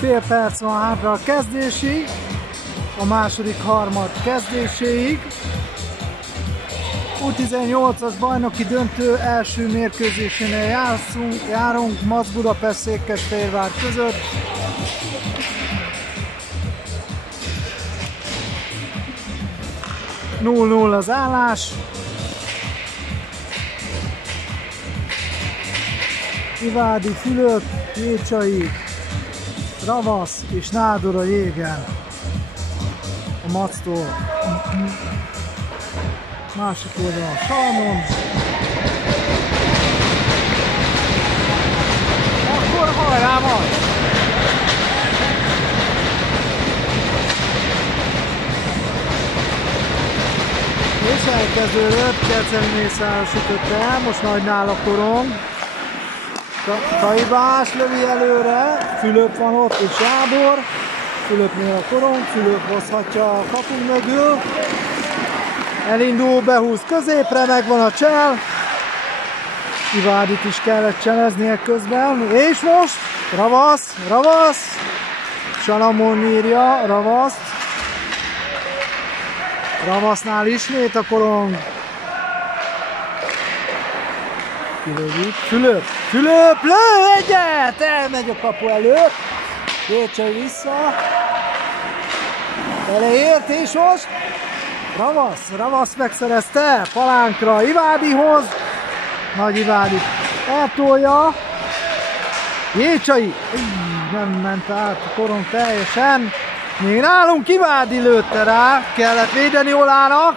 Fél perc van hátra a kezdésig, a második harmad kezdéséig. U18-as bajnoki döntő első mérkőzésénél járunk MAC Budapest Székesfehérvár között. Null az állás. Ivádi, Fülöp, Jécsai, Ravasz és Nádor a jégen a MAC-tól. Másik oldalon Salmon. Akkor hajrá van! És elkezdődött, Keceli Mészáros ütötte el, most Nagynál a korong. Kaibás lövi előre, Fülöp van ott és Jábor. Fülöpnél a korong, Fülöp hozhatja a kapu mögül. Elindul, behúz középre, megvan a csel. Ivádit is kellett cseleznie közben. És most Ravasz. Salamon írja Ravaszt. Ravasznál ismét a korong. Kilövik. Fülöp, lő egyet! Elmegy a kapu előtt. Jécsai vissza. Beleért és most Ravasz megszerezte palánkra Ivádihoz. Nagy Ivádi eltolja. Jécsai nem ment át a korong teljesen. Még nálunk Ivádi lőtte rá. Kellett védeni Olának.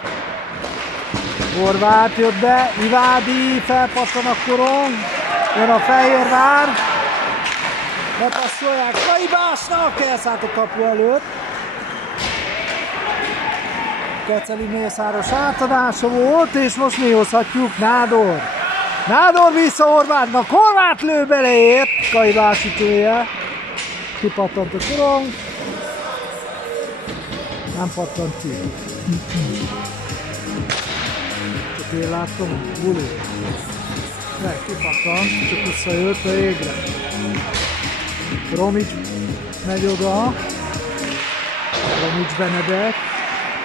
Horváth jött be. Ivádi felpattan a korong. Jön a Fehérvár. Bepasszolják Kaibásnak. Elszállt a kapu előtt. Keceli Mészáros átadása volt, és most mi hozhatjuk? Nádor vissza Horváthnak, Horváth lő, beleért, Kaibás ütője. Kipattant a korong. Nem pattant ki. Csak én láttam, Buli. De kipattant, csak visszajött a égre. Romics megy oda. Romics Benedek.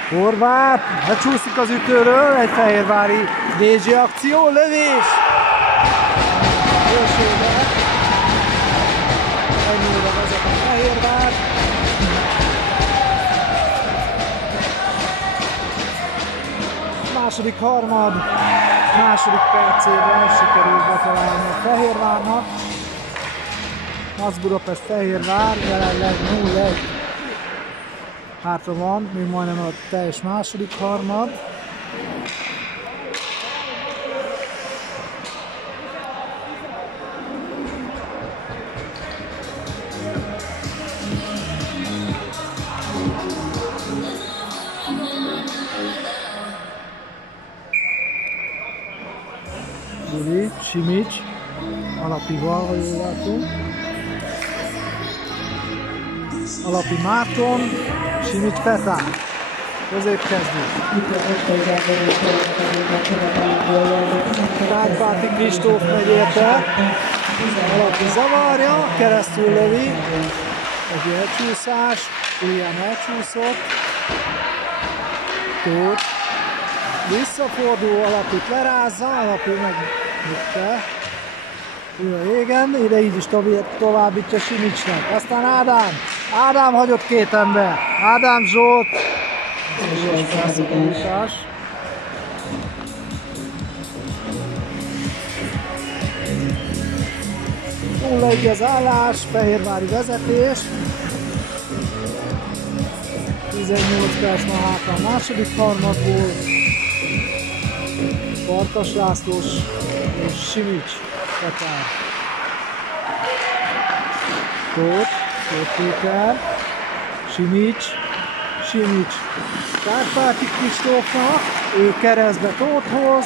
Horváth, becsúszik az ütőről, egy fehérvári DZ akció, lövés! Jósége. Ennyire vezet a Fehérvár. Második harmad, második percében sikerült betalálni a Fehérvárnak. MAC Budapest Fehérvár, jelenleg 0-1. Hátra van, még majdnem a teljes második harmad. Buli, Simics, Alapival, ha jól látom. Alapi Márton, Simics Petár. Középkezdő. Kárpáti Kristóf megy érte. Alapi zavarja, keresztül lövi. Egy elcsúszás, Ulján elcsúszott. Tóth. Visszafordul, Alapit lerázza, Alapi megműtte. Újra égen, ide így is továbbítja Simicsnek. Aztán Ádám hagyott két ember. Ádám Zsolt. És felszakítás. Nulla az állás, Fehérvári vezetés. 18 perc van hátra a második harmadból. Farkas Lászlós és Simics Petár. Tóth Péter, Simics, Kárpáti Kristófnak, ő keresztbe Tóthhoz,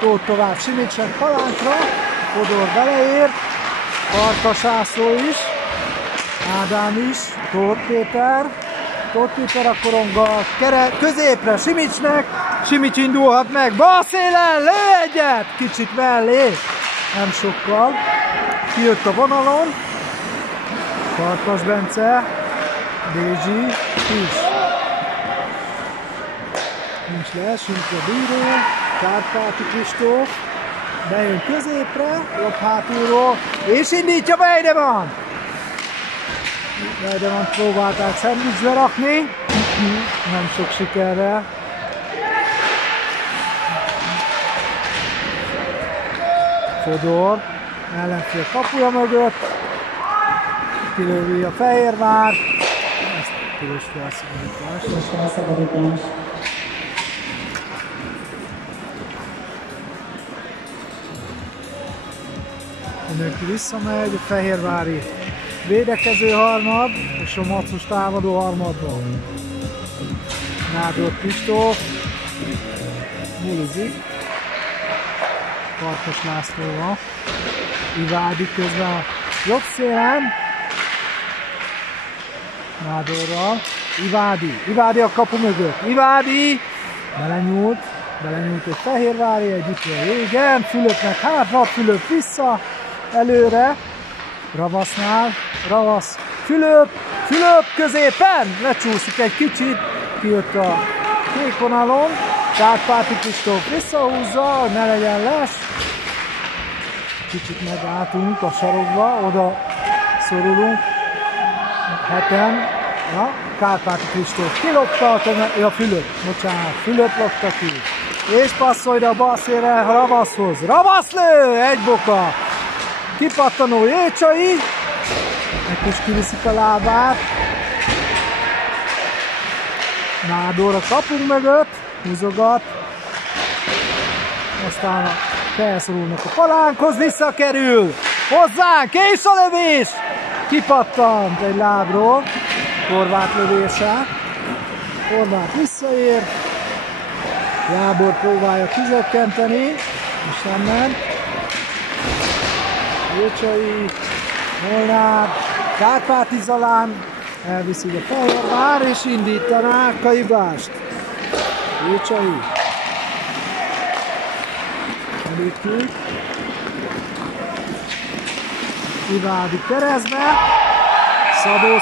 Tóth tovább Simicsnek palánkra, Fodor beleért, Farkas László is, Ádám is, Tóth Péter a koronggal, középre Simicsnek, Simics indulhat meg, bal szélen, lő egyet, kicsit mellé, nem sokkal, kijött a vonalon, Farkas Bence, Dézsi, Kis. Nincs le, Sinkra bíró, Kárpáti Kristóf, bejön középre, jobb hátulról, és indítja Weidemann! Weidemann próbálták szendvicsbe rakni, nem sok sikerrel. Fodor, ellenfél kapuja mögött, kilövi a Fehérvár, ezt piros felszabadítás. Mindenki visszamegy, a fehérvári védekező harmad és a macos támadó harmadból. Nádor Kristóf, mulizik, Farkas Lászlóval, Ivádi közben a jobb szélen, Nádorral, Ivádi a kapu mögött, Ivádi, belenyúlt egy fehérvári, egy itt van régen, Fülöpnek hátra, Fülöp vissza, előre, Ravasznál, Ravasz, Fülöp középen, lecsúszik egy kicsit, kijött a kék vonalon, Kárpáti Kristóf visszahúzza, hogy ne legyen les, kicsit megálltunk a sarokba, oda szorulunk, heten, ja, Kárpáti Kristóf kilopta, Fülöp lopta ki, és passzol ide a bal szélre Ravaszhoz, Ravasz lő, egy boka, kipattanó Jécsai, meg is kiviszik a lábát, Nádor a kapunk mögött, húzogat, aztán felszorulnak a palánkhoz, visszakerül, hozzánk, és a lövés, kipattant egy lábról, Horváth lövése, Horváth visszaér, Jábor próbálja kizökkenteni, és nem ment, Jécsai, Molnár, Kárpáti Zalán, elviszik a Fehérvár, és indítanák a hibást. Jécsai. Elütjük. Ivádi keresztbe. Szabó.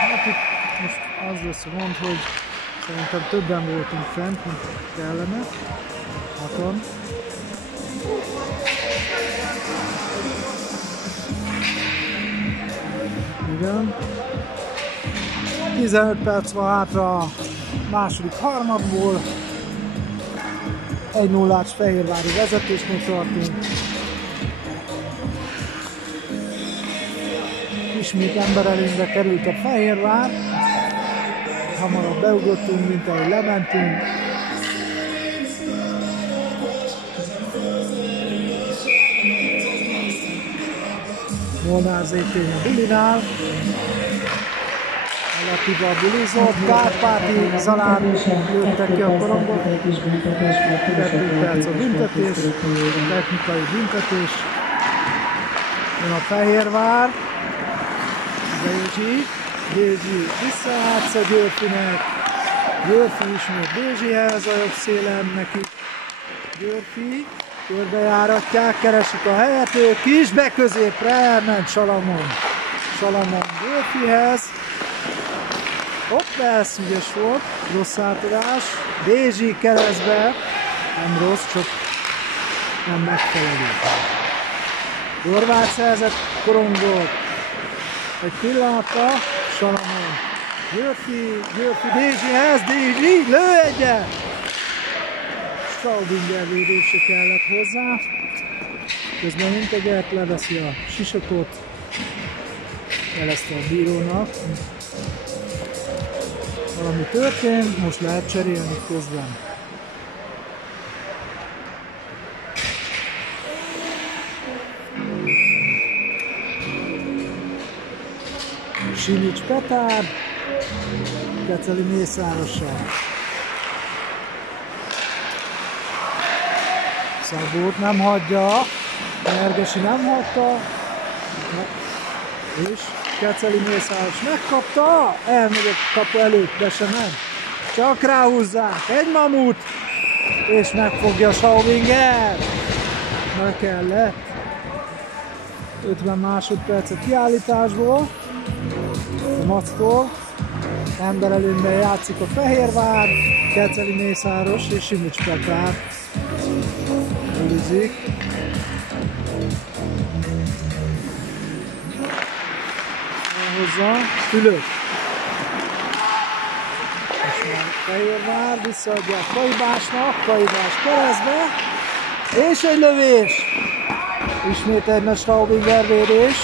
Hát itt most az lesz a mond, hogy szerintem többen voltunk fent, mint kellene. Hatan. Igen. 15 perc van hátra a második harmadból. 1-0-ás fehérvári vezetésnél tartunk. Ismét emberelőnyre került a Fehérvár. Hamarabb beugrottunk, mint ahogy lementünk. Molnár Zétény a bulinál. Alatiba bulizott, Kárpáti Zalán lőttek ki a korongot. 2 perc a büntetés, technikai büntetés. Jön a Fehérvár. Dézsi visszaátsza Györfinek. Györfi ismét Dézsihez, a jobb szélen neki. Györfi, körbejáratják, keresik a helyet, ők is, be középre elment Salamon Györfihez. Hopp, elszügyes volt, rossz átadás. Dézsi keresztbe, nem rossz, csak nem megfelelő. Horváth szerzett korongot. Egy pillanatra, Salamon. Györfi Dézsihez, Dézsi, lő egyet! Straubinger védése kellett hozzá. Közben Integet leveszi a sisakot. Jelezte a bírónak. Valami történt, most lehet cserélni közben. Simics Petár, Keceli Mészárossal. Szabót nem hagyja, Mergesi nem hagyta, és Keceli Mészáros megkapta, elmegy a kapu előtt, de se nem. Csak ráhúzzák, egy mamut, és megfogja Straubinger. Meg kellett. 50 másodperc a kiállításból. Mactól. Emberelőnyben játszik a Fehérvár, Keceli Mészáros és Simics Petár bulizik. Elhozza Fülöp. Most már Fehérvár visszaadják Kaibásnak, Kaibás keresztbe. És egy lövés! Ismét egy nagy Straubinger védés.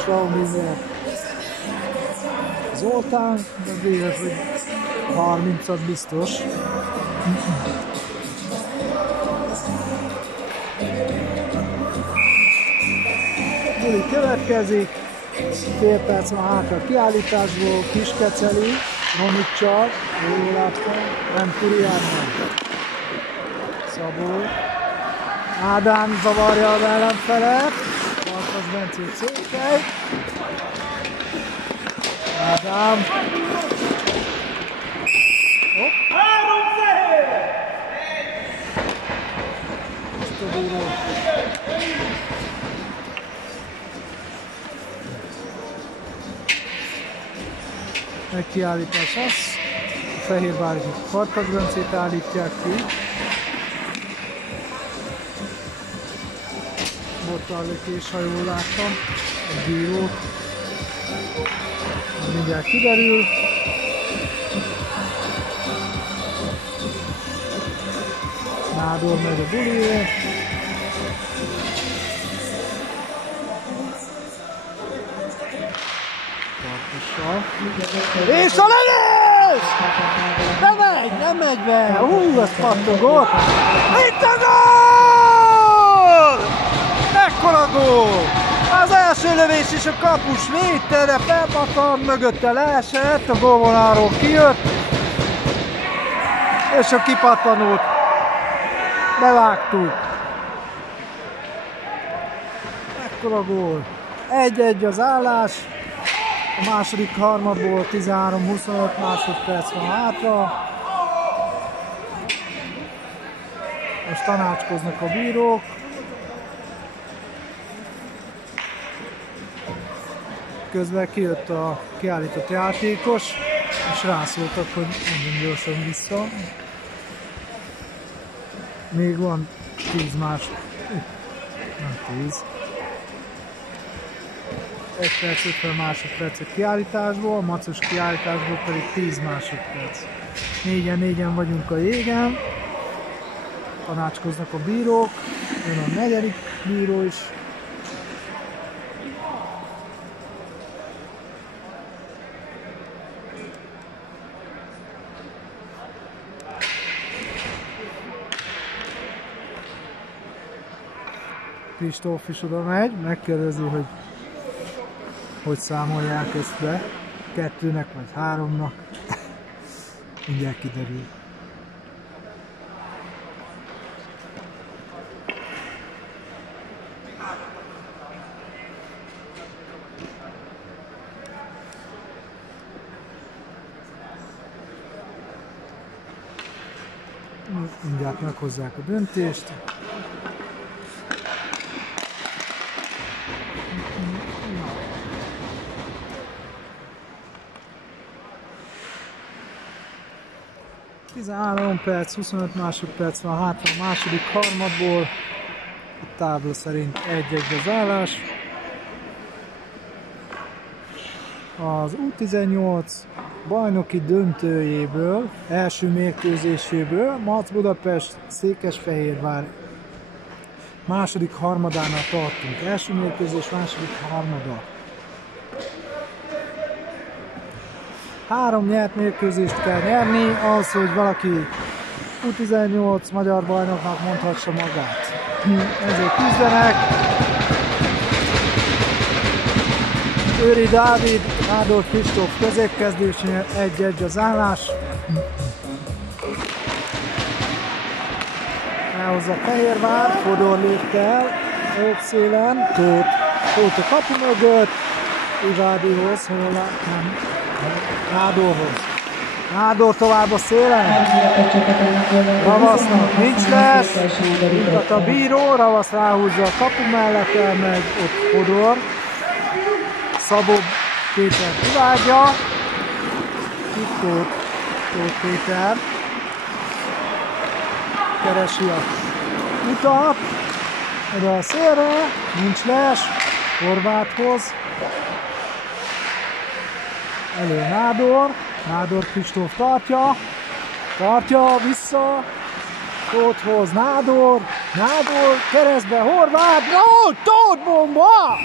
Straubinger Zoltán, de végül, hogy 30-at biztos. Buli következik, fél perc van hátra a kiállításból, Kiskeceli, Ronicsal, jól láttam, Venturi Ármán. Szabó. Ádám zavarja az ellenfelet, Farkas Bencé Székely. Ádám. Egy kiállítás az, a Fehérvári Farkas Bencét állítják ki. Bottarlökés, ha jól láttam, a bíró. Mindjárt kiderül. Nádor megy a buliért. És a lövés! Nem megy be! Hú, ez pattogott! Itt a gól! Ekkora gól! Az első lövés is a kapus védte, felpattant, mögötte leesett, a gólvonalról kijött, és a kipattanót bevágtuk. Ekkora gól! 1-1 az állás, a második harmadból 13-25 másodperc van hátra. Most tanácskoznak a bírók. Közben kijött a kiállított játékos, és rászóltak, hogy mondjam gyorsan vissza. Még van 10 nem 10. 1 perc 50 másodperc a kiállításból, a macos kiállításból pedig 10 másodperc. 4-en vagyunk a jégen. Tanácskoznak a bírók, jön a negyedik bíró is. Kristóf is oda megy, megkérdezi, hogy számolják ezt be. 2-nek vagy 3-nak. Mindjárt kiderül. Mindjárt meghozzák a döntést. ...13 perc, 25 másodperc van hátra a második harmadból. A tábla szerint 1-1 az állás. Az U18 bajnoki döntőjéből, első mérkőzéséből Mac Budapest Székesfehérvár második harmadánál tartunk. Első mérkőzés, második harmada. 3 nyert mérkőzést kell nyerni, ahhoz, hogy valaki U18 magyar bajnoknak mondhassa magát. Ezért küzdenek. Őri Dávid, Nádor Kristóf középkezdésnél 1-1 az állás. Elhozza Fehérvár, Fodor lépte el, jobb szélen, Tóth a kapu mögött, Ivádihoz, hol nem, Nádorhoz. Nádor tovább a szélen, Ravasznak nincs lesz, mutat a bíró, Ravasz ráhúzza a kapu mellett, elmegy ott Fodor. Szabó Péter kivágja. Itt Tóth Péter. Keresi a utat. Oda a szélre, nincs les. Horváthoz. Elő Nádor. Nádor Kristóf tartja, vissza. Tóthhoz Nádor, keresztbe Horváth, Tóth bomba!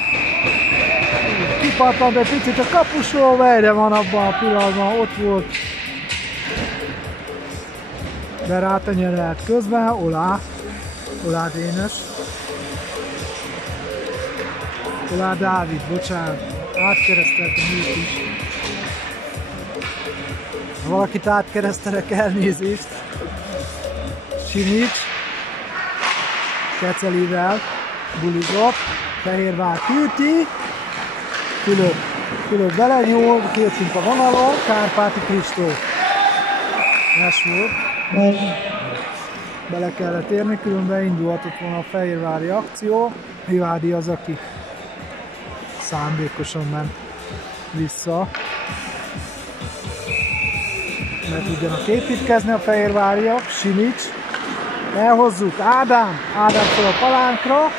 Kipattant egy picit a kapusról, melyre van abban a pillanatban, ott volt. De rátenyerelt közben, Olá Dénes. Olá Dávid, bocsánat, átkereszteltem őt is. Ha valakit átkeresztelek, elnézést. Simics, Kecelivel bulizott, Fehérvár küldi, Fülöp belenyúl, kértünk a vonalon, Kárpáti Kristóf. Ez volt. Bele kellett érni, különben indulhatott volna a fehérvári akció. Ivádi az, aki szándékosan ment vissza. Mert tudjanak építkezni a fehérváriak. Simics. Elhozzuk, Ádám fel a palánkra.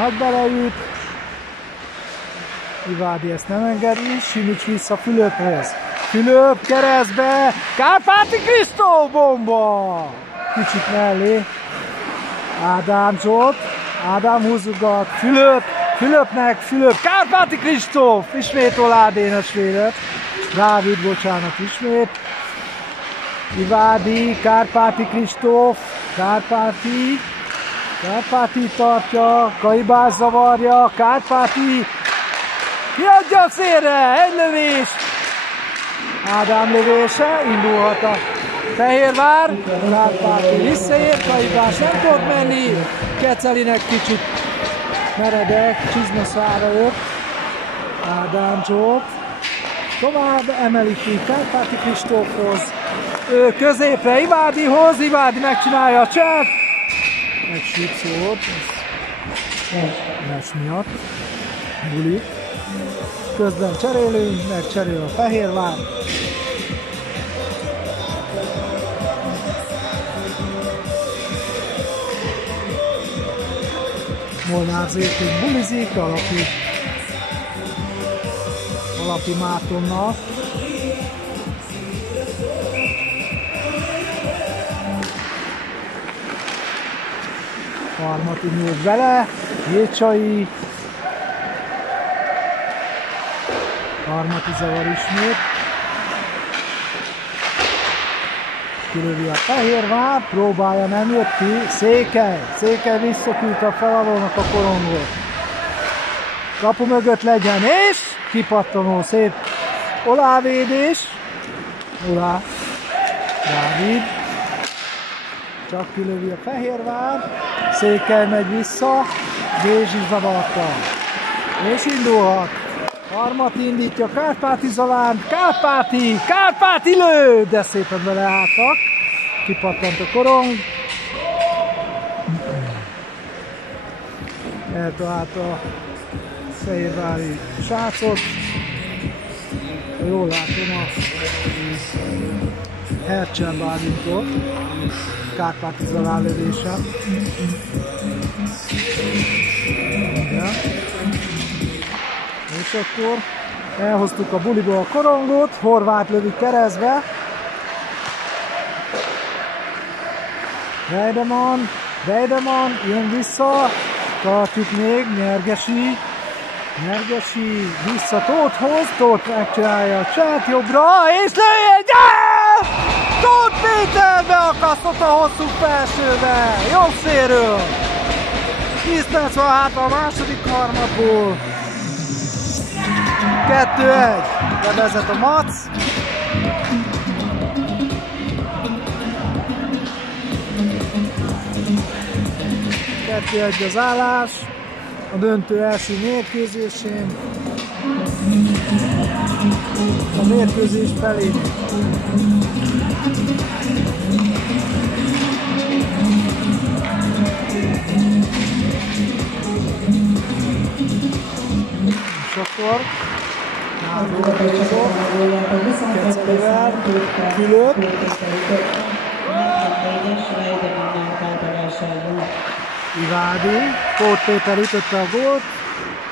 Nagy beleüt. Ivádi ezt nem engedi, Simics vissza Fülöphez. Fülöp keresztbe, Kárpáti Kristóf bomba! Kicsit mellé. Ádám Zsolt, Ádám húzogat, Fülöp, Kárpáti Kristóf! Ismét Olá Dénes védett. Dávid, bocsánat, ismét. Ivádi, Kárpáti Kristóf, Kárpáti tartja, Kaibás zavarja, Kárpáti kiadja a szélre, egy lövés, Ádám lövése, indulhat a Fehérvár, Kárpáti visszaér, Kaibás nem tud menni, Kecelinek kicsit meredek, csizmaszára jött, Ádám Zsolt, tovább emeli ki Kárpáti Kristófhoz, ő középre Ivádihoz, Ivádi megcsinálja a cselt, egy síp szólt, ez miatt, buli. Közben cserélünk, megcserél a Fehérvár. Molnár Zétén bulizik, Alapi Mártonnal. Harmati nyújt bele, Jécsai. Harmati zavar ismét. Kilövi a Fehérvár, próbálja, nem jött ki. Székely visszaküldte a feladónak a korongot. Kapu mögött legyen, és kipattanó szép Olá védés. Olá. Dávid. Csak kilövi a Fehérvár. Székely megy vissza. Gézsi zavarta. És indulhat. Harmati indítja Kárpáti Zalánt. Kárpáti lő! De szépen beleálltak. Kipattant a korong. Eltalált a fehérvári srácot. Jól látom a Hercsel Bálintól. Kárpáti Zalán lövése. Ja. És akkor elhoztuk a buliból a korongot, Horváth lövi keresztbe. Weidemann jön vissza, tartjuk még, Nyergesi vissza Tóthhoz, Tóth megcsinálja a cselt jobbra, és lőj! Tóth Péter beakasztott a hosszú felsőbe, jobb szélről. 10 perc van hátra a második harmadból. 2-1, bevezet a Mac. Az állás a döntő első mérkőzésén, a mérkőzés felé. És akkor Kecelivel, Fülöp. Ivádi, Pótpéter ütötte a gólt,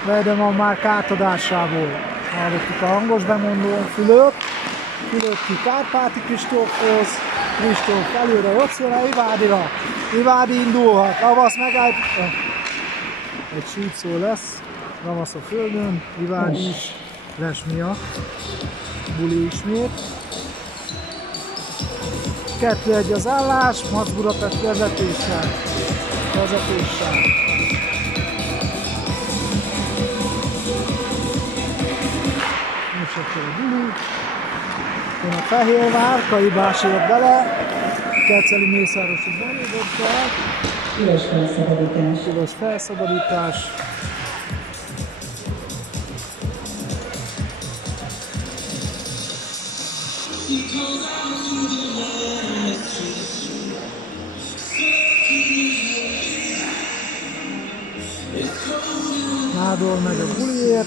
Weidemann már átadásából. Hallottuk a hangos bemondón, Fülöp ki Kárpáti Kristófhoz, Kristóf előre jobb szélre, Ivádira. Ivádi indulhat, Ravasz megáll. Egy súlyszó lesz, Ravasz a földön, Ivádi is les miatt. Buli ismét. 2-1 az állás, Mac Budapest vezetéssel. Most akkor a Buli. Jön a Fehérvár, Kaibás ért bele. Keceli Mészáros is belődöttel. Tilos felszabadítás. Nádor megy a Buliért.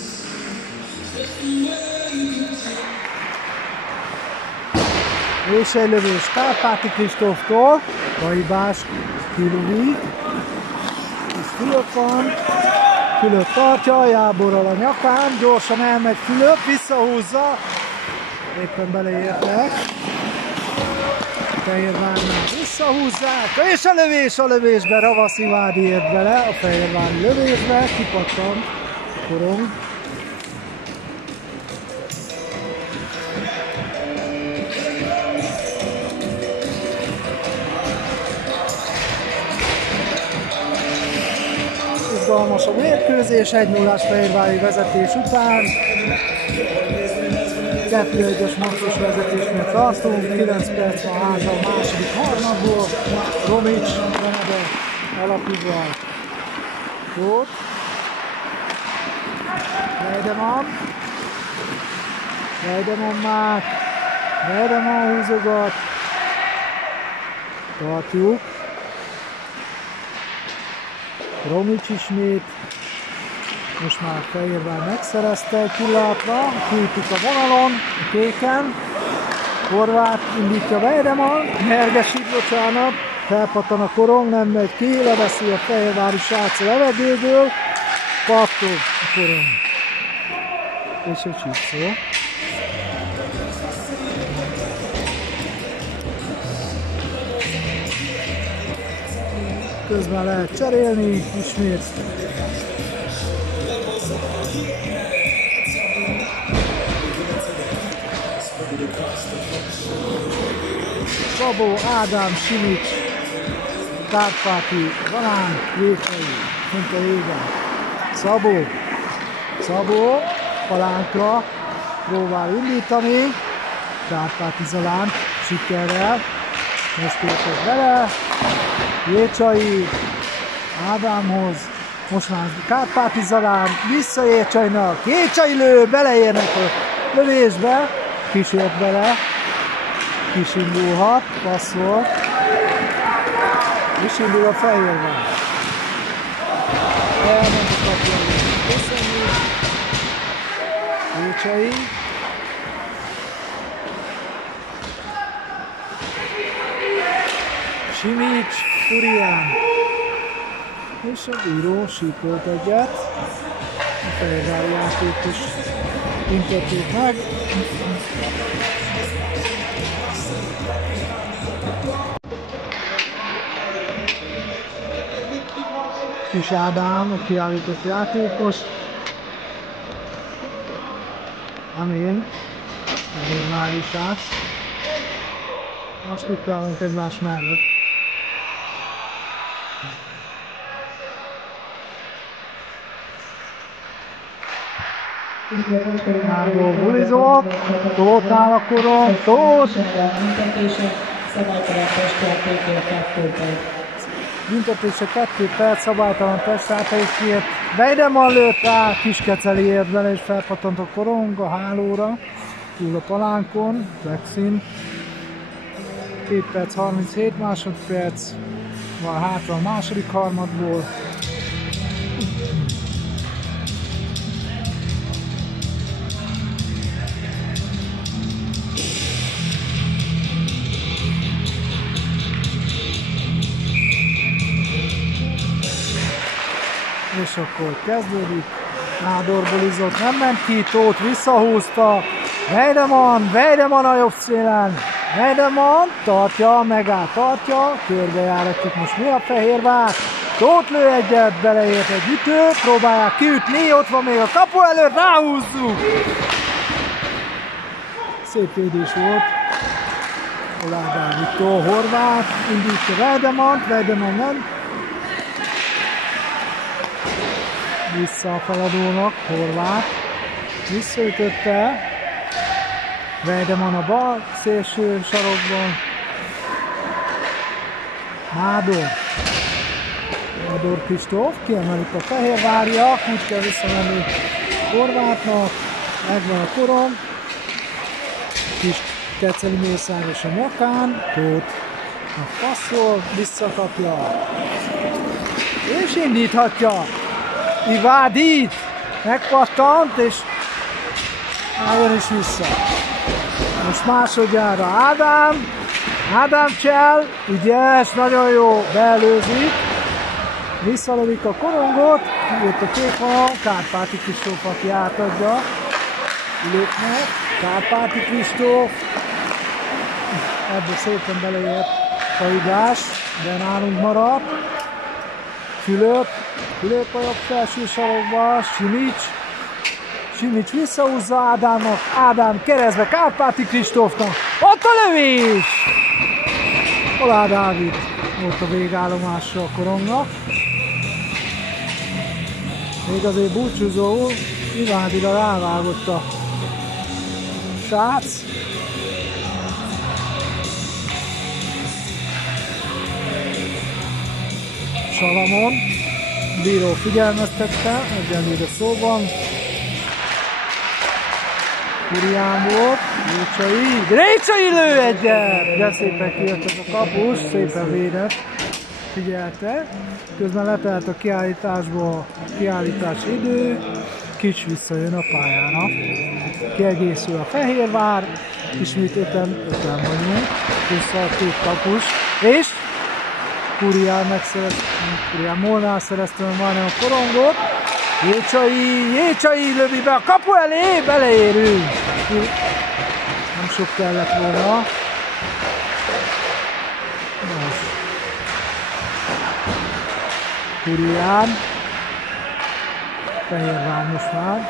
És egy lövés Kárpáti Kristóftól. Kaibás kilövi. És Fülöp van. Fülöp tartja, Jáborral a nyakán. Gyorsan elmegy Fülöp, visszahúzza. Éppen beleértek. Fehérvárnál visszahúzzák. És a lövésbe Ravasz Ivádi ért bele. A fehérvári lövésbe kipattant a korong. Izgalmas a mérkőzés, 1-0-ás fehérvári vezetés után. 2-1-es maxos vezetésnél tartunk, 9 perc van hátra a második harmadból. Romics, Benede, alapigval. Jót. Weidemann már. Weidemann húzogat. Tartjuk. Romics ismét. Most már Fehérvár megszerezte egy pillanatra, kiütik a vonalon, a kéken. Horváth indítja Weidemann, nyergesít, bocsánat, felpattan a korong, nem megy ki, leveszi a fehérvári srác a levegőből, pattog a korong. És egy csíkszó. Közben lehet cserélni, ismét. Szabó, Ádám, Simics, Kárpáti, Zalán, Jézsai, mint a régen. Szabó, palánkra próbál indítani, Kárpáti Zalán sikerrel, most értek bele, Jézsai, Ádámhoz, most már Kárpáti Zalán, vissza Jézsainak, Jézsai lő, beleérnek a lövésbe, kísért bele, kis indulhat, passzol, és indul a Fehérvár. Elment a kapjára, köszönjük, Jézsai. Simics, Furián. És a bíró síkolt egyet. A Fehérvári játék is büntették meg. Kis Ádám, a kiállított játékos. Amin már is át. Most itt állunk egymás mellett. Árból bulizott, Tótnál a korong, Tóth! Büntetése 2 perc, szabálytalan testáthelyiségért. Weidemann lőtt rá, Kiskeceli ért bele és felpattant a korong a hálóra. Túl a palánkon, Flexin. 2 perc 37 másodperc van hátra a második harmadból. és akkor kezdődik. Nádor bulizott, nem ment ki, Tóth visszahúzta. Weidemann a jobb szélen. Weidemann tartja, megáll, tartja. Körbejáratjuk most mi a Fehérvár. Tóth lő egyet, beleért egy ütőt, próbálják kiütni, ott van még a kapu előtt, ráhúzzuk! Szép védés volt. Oláh Dávidtól, Horváth, indítja Weidemann nem. Vissza a feladónak, Horváth. Visszaütötte. Weidemann a bal szélső sarokban. Nádor Kristóf, kiemelik a fehérváriak, úgy kell visszamenni Horváthnak, megvan a korom, kis Keceli Mészáros a nyakán, Tóth passzol, visszakapja, és indíthatja, Ivádít, megpattant, és álljon is vissza. Most másodjára Ádám Csell, ügyes, nagyon jó, beelőzik, visszalövik a korongot, jött a kék vonal, Kárpáti Kristóf, aki átadja, lépnek, Kárpáti Kristóf, ebből szépen beleért Kaigás, de nálunk maradt, Fülöp a jobb felső sarokba, Simics visszahúzza Ádámnak, Ádám keresztbe Kárpáti Kristófnak, ott a lövés! Oláh Dávid volt a végállomásra a korongnak. Még azért búcsúzó, Ivádira rávágott a srác. Salamon, bíró figyelmeztette, egyenlőre szóban. Kurián volt, Récsai lő egyet! De szépen kijött ez a kapus, szépen védett, figyelte. Közben letelt a kiállításból kiállítási idő, Kics visszajön a pályára. Kiegészül a Fehérvár, ismét öten vagyunk, plusz a két kapus, és Kurián Molnár szerezte majdnem a korongot. Jécsai lövi be a kapu elé, beleérünk. Nem sok kellett volna. Kurián. Fehérvár most már.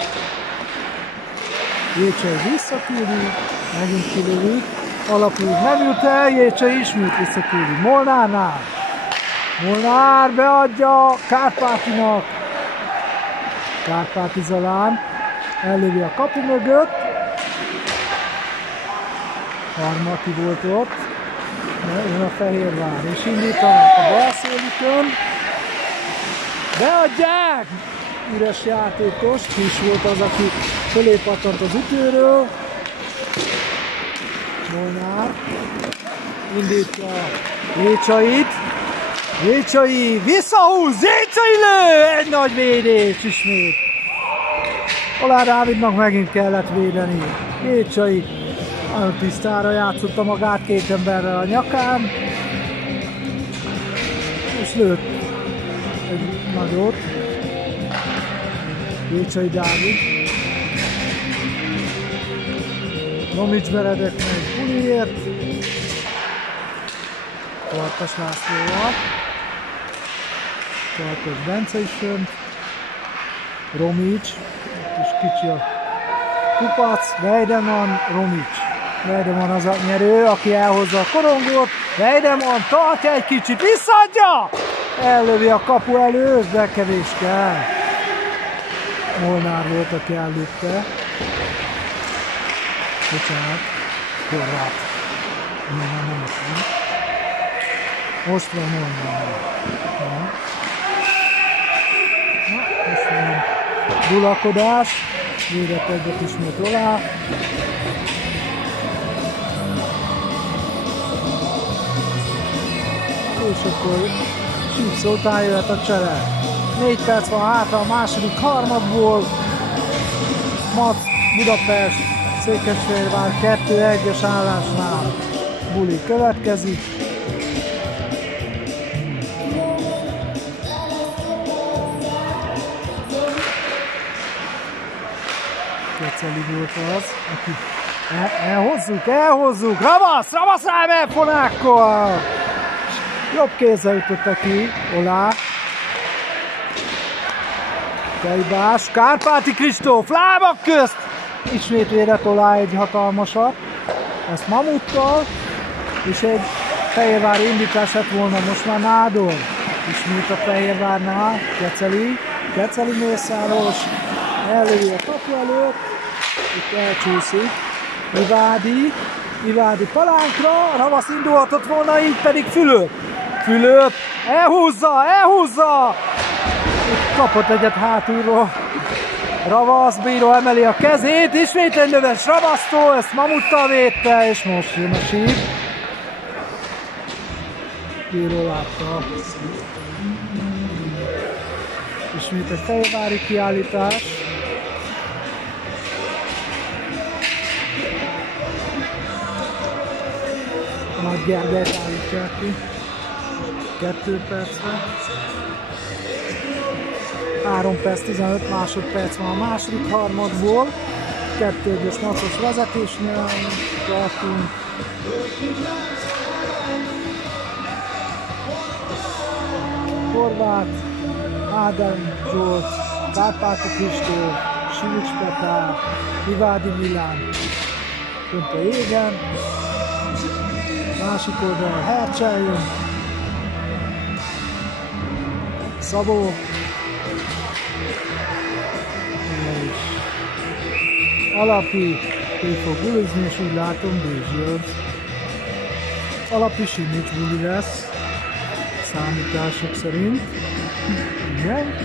Jécsai visszaküldi, megint kilövik. Alapul nem jut el, Jécsai ismét visszaküldi. Molnárnál. Molnár beadja Kárpátinak. Kárpáti Zalán ellövi a kapu mögött. Harmati volt ott. Jön a Fehérvár, és indítanak a bal szélükön. Beadják! Üres játékos, Kis volt az, aki fölé pattant az ütőről. Molnár indítja Jécsait. Jécsai visszahúz, Jécsai lő! Egy nagy védés ismét. Oláh Dávidnak megint kellett védeni. Jécsai nagyon tisztára játszotta magát két emberrel a nyakán. És lőtt egy nagyot. Jécsai Dávid. Romics Benedek meg Puliért. Kartas Lászlóval. Kartas Bence is jön. Romics. És kicsi a kupac. Weidemann, Romics. Weidemann az a nyerő, aki elhozza a korongot. Weidemann tartja egy kicsit, visszaadja! Ellövi a kapu előtt, de kevés kell. Molnár volt, aki ellőtte. Bocsánat. Horváth. Nem most van. Most van Molnár. Most van dulakodás. Védett egyet ismét Oláh. És akkor sípszótán jöhet a csere. 4 perc van hátra a második harmadból. Mac, Budapest, Székesfehérvár 2-1-es állásnál buli következik. Keceli volt az, aki elhozzuk, Ravasz rá Fonákkal! Jobb kézzel ütötte ki, Olá. Kejbás, Kárpáti Kristóf, lábak közt! Ismét védett Olá egy hatalmasat. Ezt Mamuttal, és egy fehérvári indítás lett volna most már Nádor. Ismét a Fehérvárnál, Keceli mészáros, ellövi a kapu előtt, itt elcsúszik. Ivádi palánkra, Ravasz indulhatott volna, így pedig Fülöp, elhúzza! Itt kapott egyet hátulról. Ravasz, bíró emeli a kezét, ismét egy növes Ravasztól, ezt Mamuttal védte, és most jön a síp. Bíró látta. Ismét egy fehérvári kiállítás. Nagy Gergelyt állítják ki. 2 percre. 3 perc, 15 másodperc van a második harmadból. 2-2-es macos vezetésnél tartunk. Horváth, Ádám Zsolt, Kárpáti Kristóf, Simics Petár, Ivádi Milán, fönt a jégen. Másik oldalon Hercsel jön, Szabó, és Alapi, ő fog bulizni, és úgy látom Bézsi. Alapi Simics buli lesz, számítások szerint. Igen.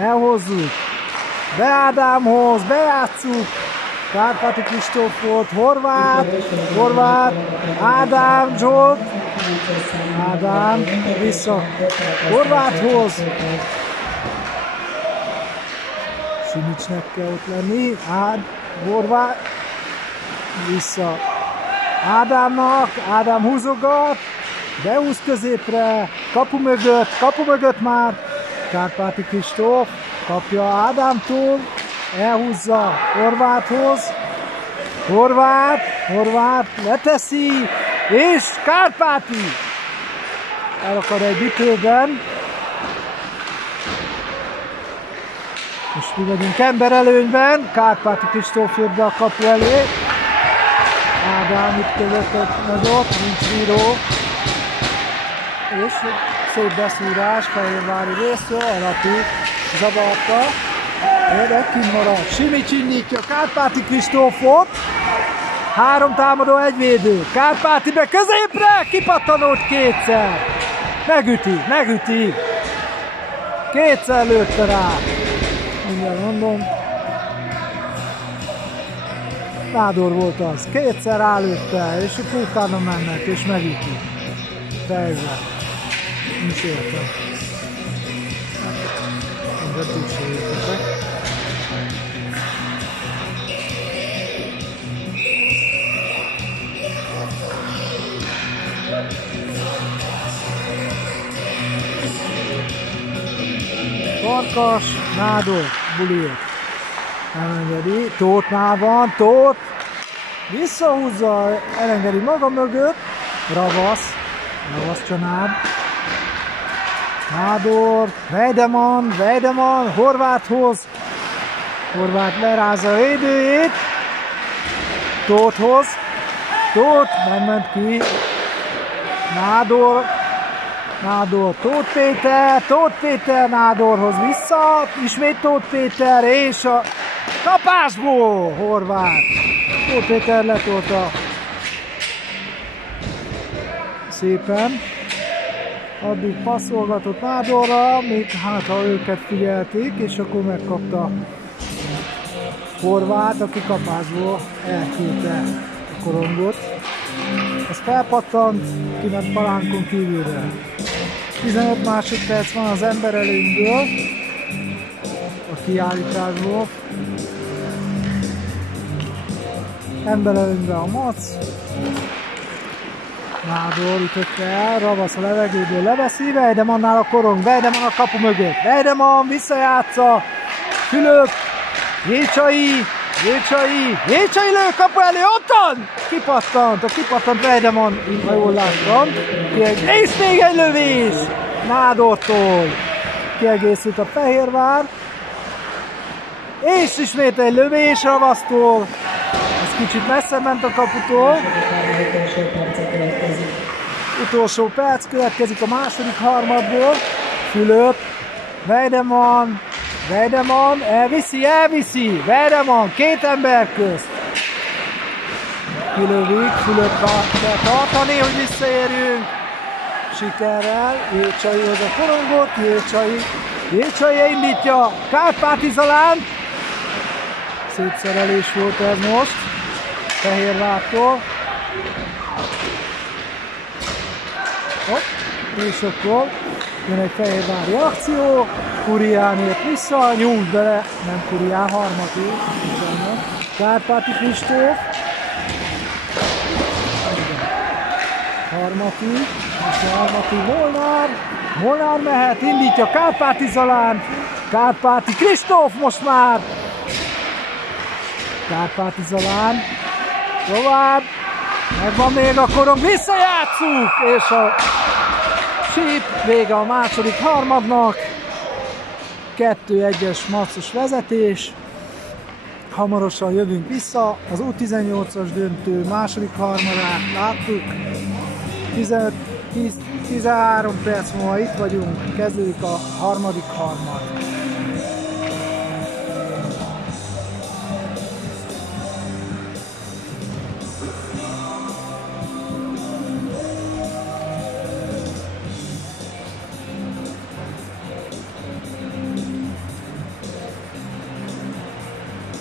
Elhozzuk, be Ádámhoz, bejátszuk. Kárpáti Kristóf volt, Horváth, Ádám Zsolt, Ádám vissza Horváthhoz. Simicsnek kell ott lenni, Horváth vissza Ádámnak, Ádám húzogat, behúz középre, kapu mögött már, Kárpáti Kristóf kapja Ádámtól, elhúzza Horváthhoz, Horváth leteszi, és Kárpáti elakad egy ütőben. Most mi vagyunk emberelőnyben, Kárpáti Kristóf jött be a kapu elé, Ádám itt között egy nagyot, nincs bíró, és szép beszúrás Fehérvári részről, Alapi zavarta. Kint marad. Simics indítja Kárpáti Kristófot. 3 támadó, 1 védő. Kárpáti be középre, kipattanót kétszer. Megüti. Kétszer lőtte rá. Mindjárt mondom. Nádor volt az. Kétszer rálőtte, és utána mennek, és megüti. Fejzel. Nincs érte. Mindjárt úgy se értetek. Farkas, Nádor, buliért. Elengedi, Tótnál van, Tóth. Visszahúzza, elengedi maga mögött. Ravasz csanád. Nádor, Weidemann, Horváthhoz. Horváth lerázza a védőjét. Tóthhoz. Tóth, nem ment ki. Nádor, Tóth Péter, Nádorhoz vissza, ismét Tóth Péter, és a kapásból Horváth. Tóth Péter letolta szépen. Addig passzolgatott Nádorra, még hát ha őket figyelték, és akkor megkapta Horváth, aki kapásból elküldte a korongot. Ez felpattant, kiment palánkon kívülre. 15 másodperc van az emberelőnyből, a kiállításból. Emberelőnybe a Mac. Nádor ütötte el, Ravasz a levegőből leveszi, Weidemannál a korong, Weidemann a kapu mögött. Weidemann visszajátsza, Fülöp, Jécsai lő kapu elő, ottan! Kipattant Weidemann, ha jól láttam. És még egy lövés! Nádortól kiegészült a Fehérvár. És ismét egy lövés Ravasztól. Ez kicsit messze ment a kaputól. Utolsó perc következik a második harmadból. Fülöp, Weidemann, elviszi, Weidemann, két ember közt. Kilövik, Fülöp kell tartani, hogy visszaérjünk. Sikerrel, Jécsaihoz a korongot, Jécsai indítja, Kárpáti Zalán. Szétszerelés volt ez most, Fehérvártól. És akkor jön egy fehérvári akció, Kurián ért vissza, nyújt bele, nem Kurián, Harmati, Kárpáti Kristóf. Harmati, Molnár mehet, indítja Kárpáti Zalán, Kárpáti Kristóf most már. Kárpáti Zalán, tovább, megvan még a korong, visszajátszuk, és a síp, vége a második harmadnak, 2-1-es marcos vezetés, hamarosan jövünk vissza, az U18-as döntő második harmadát láttuk, 13 perc múlva itt vagyunk, kezdődik a harmadik harmad.